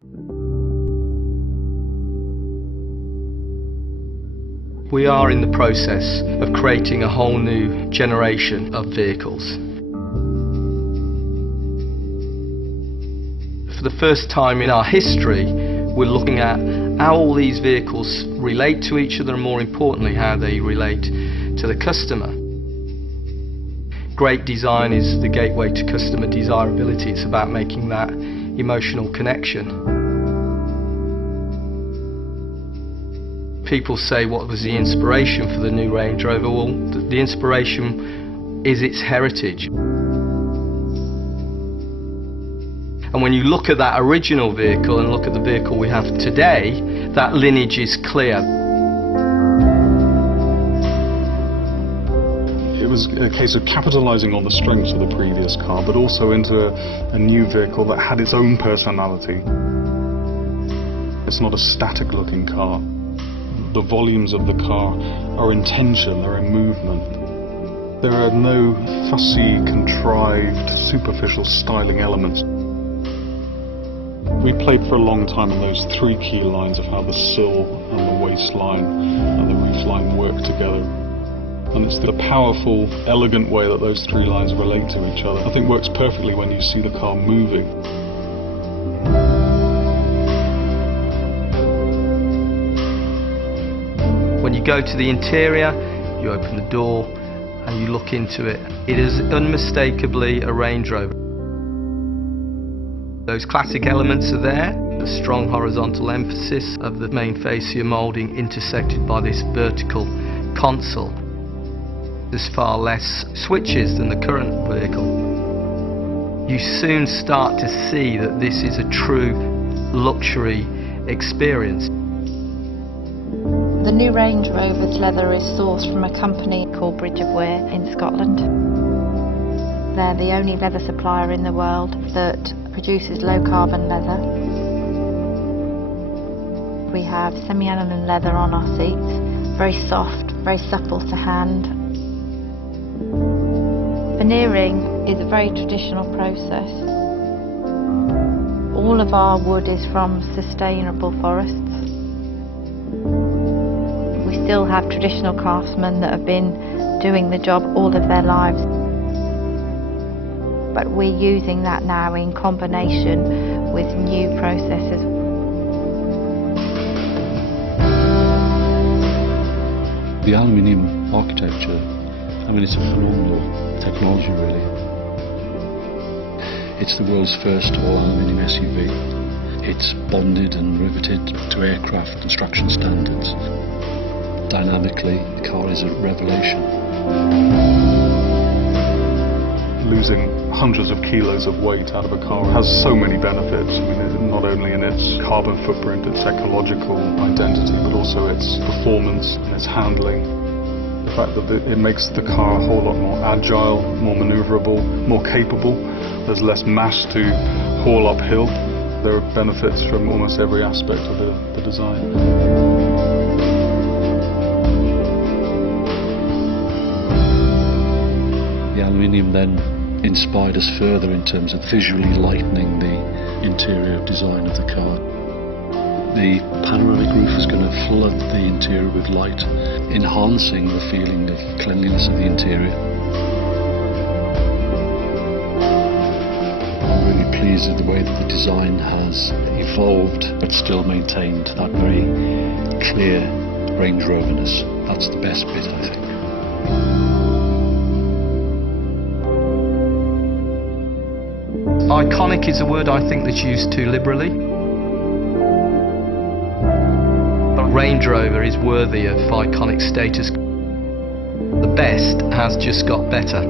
We are in the process of creating a whole new generation of vehicles. For the first time in our history, we're looking at how all these vehicles relate to each other, and more importantly, how they relate to the customer. Great design is the gateway to customer desirability. It's about making that emotional connection. People say, what was the inspiration for the new Range Rover? Well, the inspiration is its heritage. And when you look at that original vehicle and look at the vehicle we have today, that lineage is clear. It was a case of capitalizing on the strengths of the previous car, but also into a new vehicle that had its own personality. It's not a static looking car. The volumes of the car are in tension, they're in movement. There are no fussy, contrived, superficial styling elements. We played for a long time on those three key lines of how the sill and the waistline and the roofline work together. And it's the powerful, elegant way that those three lines relate to each other, I think works perfectly when you see the car moving. When you go to the interior, you open the door and you look into it. It is unmistakably a Range Rover. Those classic elements are there, the strong horizontal emphasis of the main fascia moulding intersected by this vertical console. There's far less switches than the current vehicle. You soon start to see that this is a true luxury experience. The new Range Rover's leather is sourced from a company called Bridge of Wear in Scotland. They're the only leather supplier in the world that produces low carbon leather. We have semi-aniline leather on our seats, very soft, very supple to hand. Veneering is a very traditional process. All of our wood is from sustainable forests. We still have traditional craftsmen that have been doing the job all of their lives. But we're using that now in combination with new processes. The aluminium architecture, I mean, it's a phenomenal technology really. It's the world's first all-aluminium SUV. It's bonded and riveted to aircraft construction standards. Dynamically, the car is a revelation. Losing hundreds of kilos of weight out of a car has so many benefits. I mean, it's not only in its carbon footprint, its ecological identity, but also its performance and its handling. The fact that it makes the car a whole lot more agile, more manoeuvrable, more capable. There's less mass to haul uphill. There are benefits from almost every aspect of the design. The aluminium then inspired us further in terms of visually lightening the interior design of the car. The panoramic roof is going to flood the interior with light, enhancing the feeling of cleanliness of the interior. I'm really pleased with the way that the design has evolved but still maintained that very clear Range Rover-ness. That's the best bit, I think. Iconic is a word I think that's used too liberally. But Range Rover is worthy of iconic status. The best has just got better.